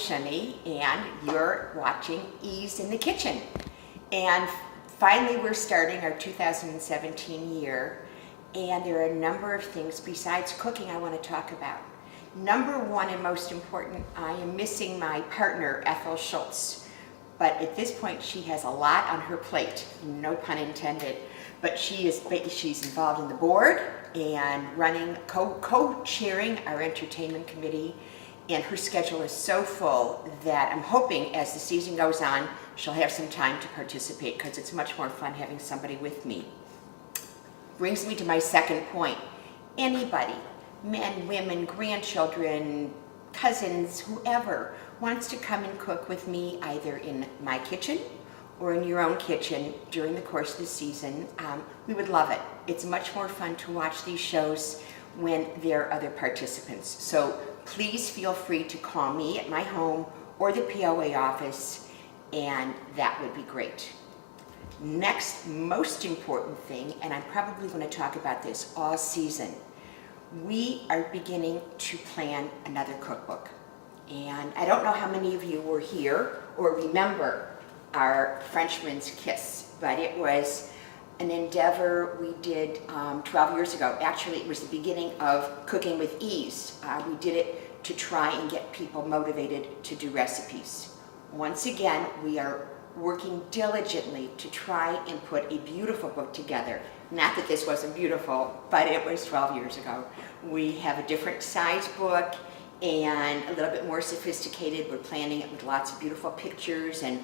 Shani, and you're watching Ease in the Kitchen. And finally, we're starting our 2017 year, and there are a number of things besides cooking I want to talk about. Number one and most important, I am missing my partner, Ethel Schultz. But at this point, she has a lot on her plate, no pun intended. But she's involved in the board and running, co-chairing our entertainment committee. And her schedule is so full that I'm hoping as the season goes on, she'll have some time to participate because it's much more fun having somebody with me. Brings me to my second point. Anybody, men, women, grandchildren, cousins, whoever, wants to come and cook with me either in my kitchen or in your own kitchen during the course of the season, we would love it. It's much more fun to watch these shows when there are other participants. So please feel free to call me at my home or the POA office, and that would be great. Next, most important thing, and I'm probably going to talk about this all season, we are beginning to plan another cookbook. And I don't know how many of you were here or remember our Frenchman's Kiss, but it was an endeavor we did 12 years ago. Actually, it was the beginning of Cooking with Ease. We did it to try and get people motivated to do recipes. Once again, we are working diligently to try and put a beautiful book together. Not that this wasn't beautiful, but it was 12 years ago. We have a different size book and a little bit more sophisticated. We're planning it with lots of beautiful pictures and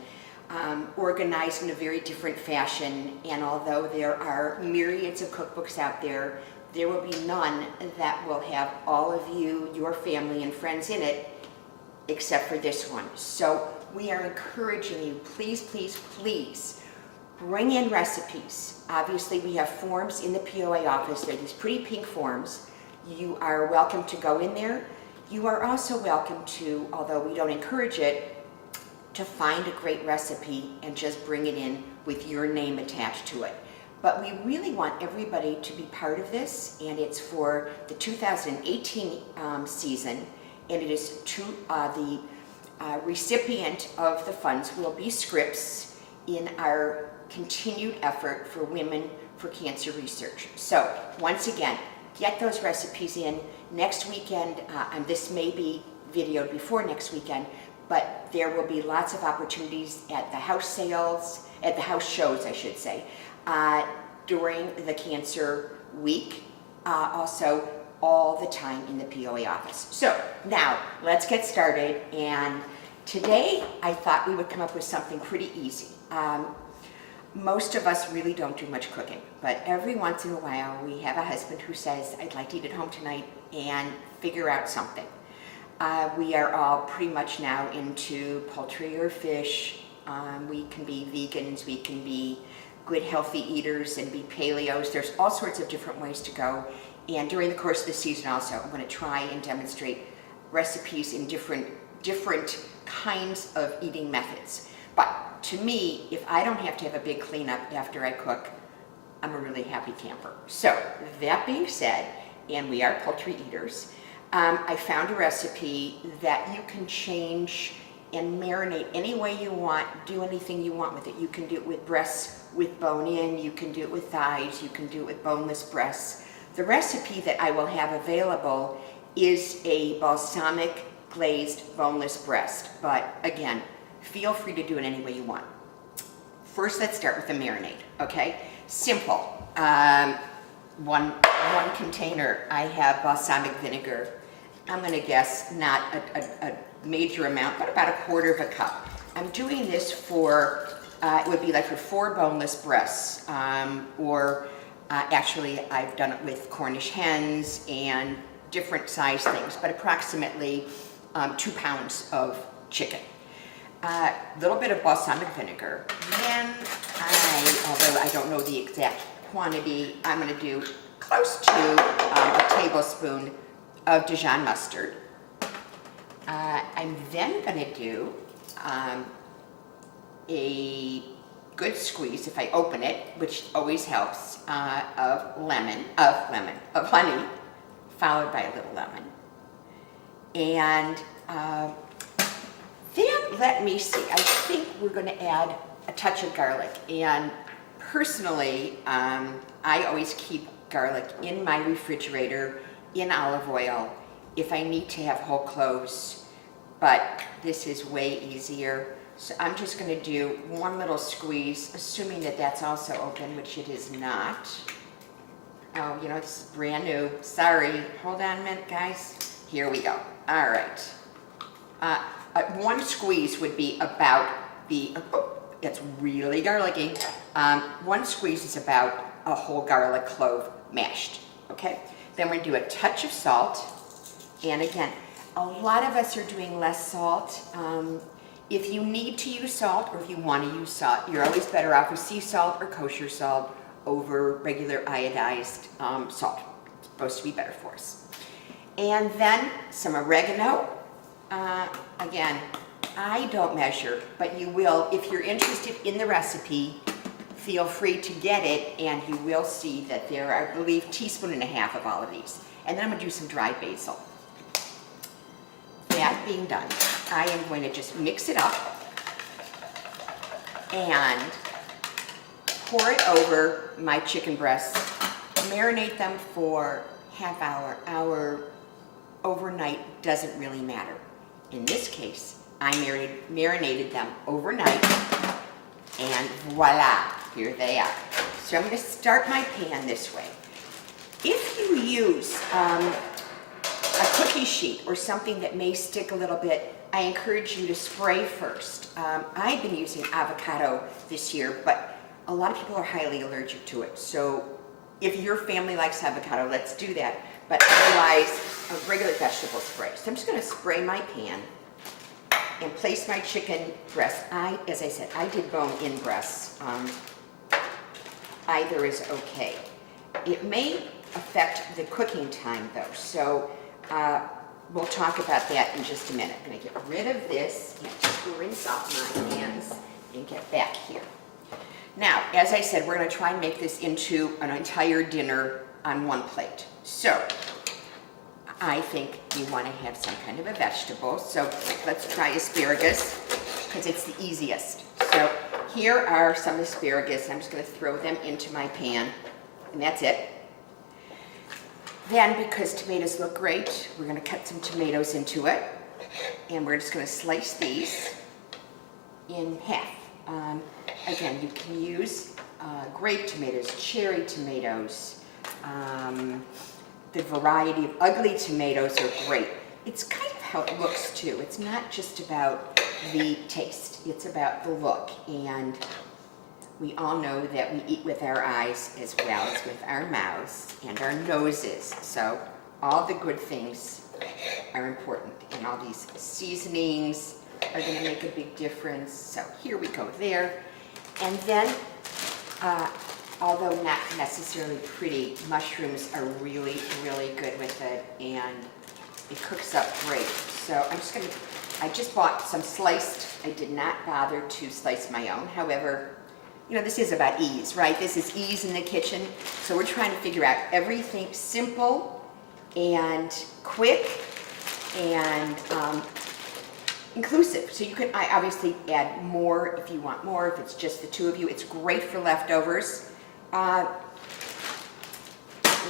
organized in a very different fashion. And although there are myriads of cookbooks out there, there will be none that will have all of you, your family, and friends in it, except for this one. So we are encouraging you, please, please, please, bring in recipes. Obviously, we have forms in the POA office. They're these pretty pink forms. You are welcome to go in there. You are also welcome to, although we don't encourage it, to find a great recipe and just bring it in with your name attached to it. But we really want everybody to be part of this, and it's for the 2018 season, and it is to the recipient of the funds will be Scripps in our continued effort for Women for Cancer Research. So once again, get those recipes in. Next weekend, and this may be videoed before next weekend, but there will be lots of opportunities at the house sales, at the house shows, I should say, during the Cancer Week, also all the time in the POA office. So now let's get started, and today I thought we would come up with something pretty easy. Most of us really don't do much cooking, but every once in a while we have a husband who says, I'd like to eat at home tonight and figure out something. We are all pretty much now into poultry or fish. We can be vegans, we can be good healthy eaters and be paleos. There's all sorts of different ways to go. And during the course of the season also, I'm going to try and demonstrate recipes in different kinds of eating methods. But to me, if I don't have to have a big cleanup after I cook, I'm a really happy camper. So that being said, and we are poultry eaters, I found a recipe that you can change and marinate any way you want, do anything you want with it. You can do it with breasts with bone in, you can do it with thighs, you can do it with boneless breasts. The recipe that I will have available is a balsamic glazed boneless breast, but again, feel free to do it any way you want. First, let's start with the marinade, okay? Simple. One container, I have balsamic vinegar. I'm gonna guess not a major amount, but about 1/4 cup. I'm doing this for, it would be like for 4 boneless breasts, or actually I've done it with Cornish hens and different size things, but approximately 2 pounds of chicken. A little bit of balsamic vinegar. Then although I don't know the exact quantity, I'm going to do close to a tablespoon of Dijon mustard. I'm then going to do a good squeeze, if I open it, which always helps, of honey, followed by a little lemon. And let me see. I think we're going to add a touch of garlic. And personally, I always keep garlic in my refrigerator in olive oil if I need to have whole cloves. But this is way easier. So I'm just going to do one little squeeze, assuming that that's also open, which it is not. Oh, you know, this is brand new. Sorry. Hold on a minute, guys. Here we go. All right. One squeeze would be about it's really garlicky. One squeeze is about a whole garlic clove mashed, okay? Then we're gonna do a touch of salt. And again, a lot of us are doing less salt. If you need to use salt or if you want to use salt, you're always better off with sea salt or kosher salt over regular iodized salt. It's supposed to be better for us. And then some oregano. Again, I don't measure, but you will. If you're interested in the recipe, feel free to get it, and you will see that there are, I believe, 1.5 teaspoons of all of these. And then I'm going to do some dried basil. That being done, I am going to just mix it up and pour it over my chicken breasts. Marinate them for half hour, overnight, doesn't really matter. In this case, I marinated them overnight, and voila, here they are. So I'm going to start my pan this way. If you use a cookie sheet or something that may stick a little bit, I encourage you to spray first. I've been using avocado this year, but a lot of people are highly allergic to it. So if your family likes avocado, let's do that. But otherwise, a regular vegetable spray. So I'm just going to spray my pan and place my chicken breast. As I said, I did bone-in breasts. Either is okay. It may affect the cooking time though, so we'll talk about that in just a minute. I'm going to get rid of this and just rinse off my hands and get back here. Now, as I said, we're going to try and make this into an entire dinner on one plate. So I think you want to have some kind of a vegetable. So let's try asparagus because it's the easiest. So here are some asparagus. I'm just going to throw them into my pan, and that's it. Then, because tomatoes look great, we're going to cut some tomatoes into it, and we're just going to slice these in half. Again, you can use grape tomatoes, cherry tomatoes. The variety of ugly tomatoes are great. It's kind of how it looks too. It's not just about the taste, it's about the look. And we all know that we eat with our eyes as well as with our mouths and our noses. So all the good things are important, and all these seasonings are going to make a big difference. So here we go there. And then, although not necessarily pretty, mushrooms are really, really good with it, and it cooks up great. So I'm just going to, I just bought some sliced. I did not bother to slice my own. However, you know, this is about ease, right? This is ease in the kitchen. So we're trying to figure out everything simple and quick and inclusive. So you can obviously add more if you want more, if it's just the two of you. It's great for leftovers.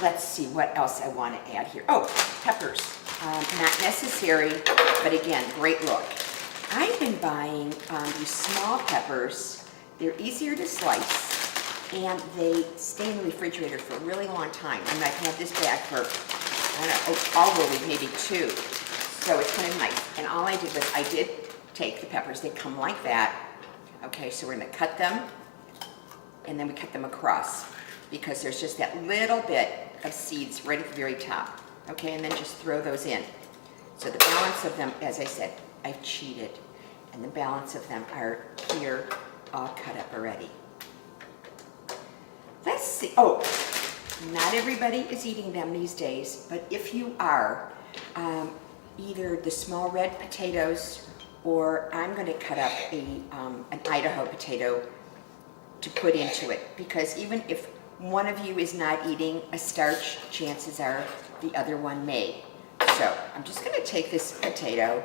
Let's see what else I want to add here. Oh, peppers. Not necessary, but again, great look. I've been buying these small peppers. They're easier to slice, and they stay in the refrigerator for a really long time. And I've had this bag for, I don't know, all over maybe 2. So it's kind of nice. And all I did was I did take the peppers. They come like that. Okay, so we're going to cut them, and then we cut them across because there's just that little bit of seeds right at the very top. Okay, and then just throw those in. So the balance of them, as I said, I've cheated, and the balance of them are here, all cut up already. Let's see. Oh, not everybody is eating them these days, but if you are, either the small red potatoes, or I'm going to cut up an Idaho potato to put into it, because even if one of you is not eating a starch, chances are the other one may. So I'm just going to take this potato,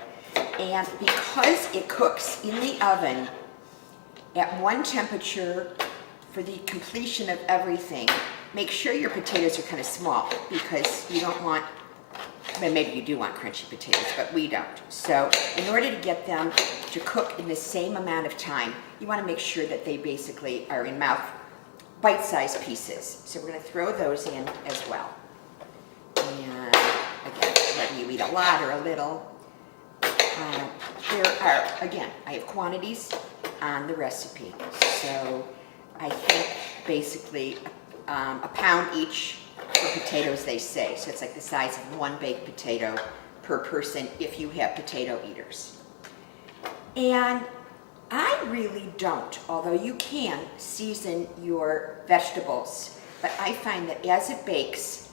And because it cooks in the oven at one temperature for the completion of everything, make sure your potatoes are kind of small because you don't want, well, maybe you do want crunchy potatoes, but we don't. So in order to get them to cook in the same amount of time, you want to make sure that they basically are in mouth bite-sized pieces. So we're going to throw those in as well. And again, whether you eat a lot or a little, there are, again, I have quantities on the recipe. So I think basically a pound each for potatoes, they say. So it's like the size of one baked potato per person if you have potato eaters. And I really don't, although you can season your vegetables, but I find that as it bakes,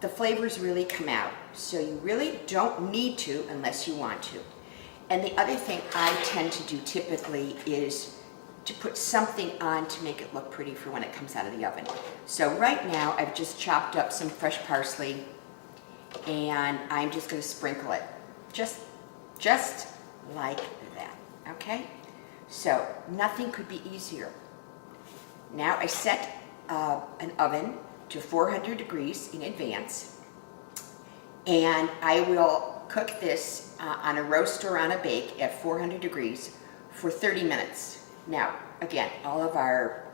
the flavors really come out. So you really don't need to unless you want to. And the other thing I tend to do typically is to put something on to make it look pretty for when it comes out of the oven. So right now I've just chopped up some fresh parsley and I'm just going to sprinkle it just like that, okay? So nothing could be easier. Now I set an oven to 400 degrees in advance, and I will cook this on a roast or on a bake at 400 degrees for 30 minutes. Now, again, all of our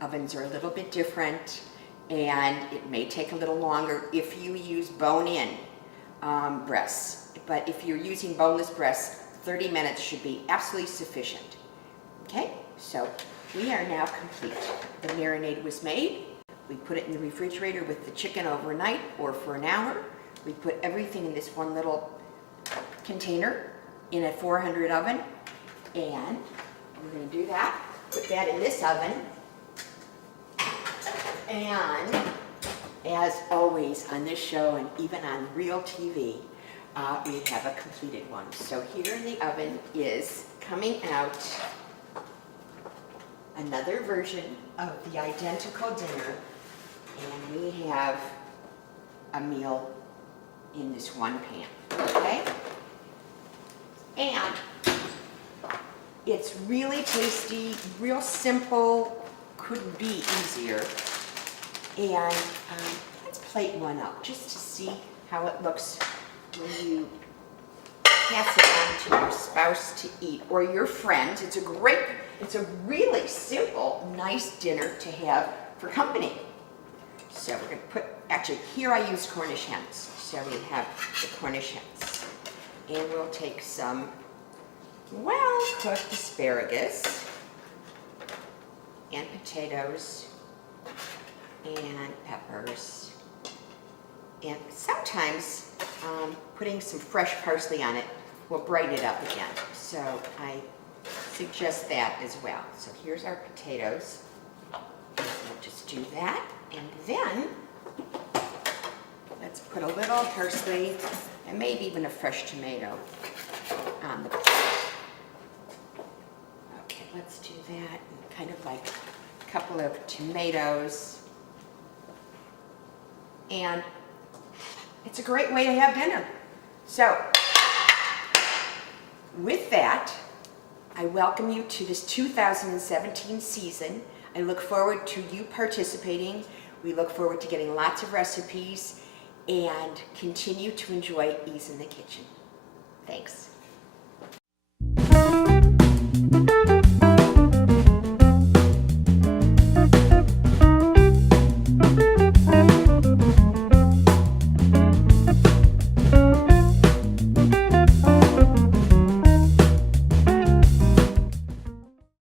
ovens are a little bit different, and it may take a little longer if you use bone-in breasts. But if you're using boneless breasts, 30 minutes should be absolutely sufficient. Okay, so we are now complete. The marinade was made. We put it in the refrigerator with the chicken overnight or for an hour. We put everything in this one little container in a 400 oven, and we're going to do that. Put that in this oven, and as always on this show and even on real TV, we have a completed one. So here in the oven is coming out another version of the identical dinner, and we have a meal in this one pan, okay? And it's really tasty, real simple, couldn't be easier. And let's plate one up just to see how it looks when you pass it on to your spouse to eat or your friends. It's a really simple, nice dinner to have for company. So we're going to put, actually here I use Cornish hens. So we have the Cornish hens. And we'll take some well-cooked asparagus and potatoes and peppers. And sometimes putting some fresh parsley on it will brighten it up again. So I suggest that as well. So here's our potatoes. We'll just do that. And then let's put a little parsley and maybe even a fresh tomato on the plate. Okay, let's do that. And kind of like a couple of tomatoes. And it's a great way to have dinner. So with that, I welcome you to this 2017 season. I look forward to you participating. We look forward to getting lots of recipes and continue to enjoy Ease in the Kitchen. Thanks.